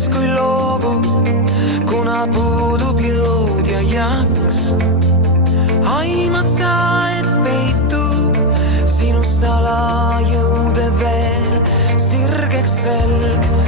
siis kui loobub, kuna puudub jõud ja jaks. Aimad sa, et peitub sinus salajõude veel, sirgeks selg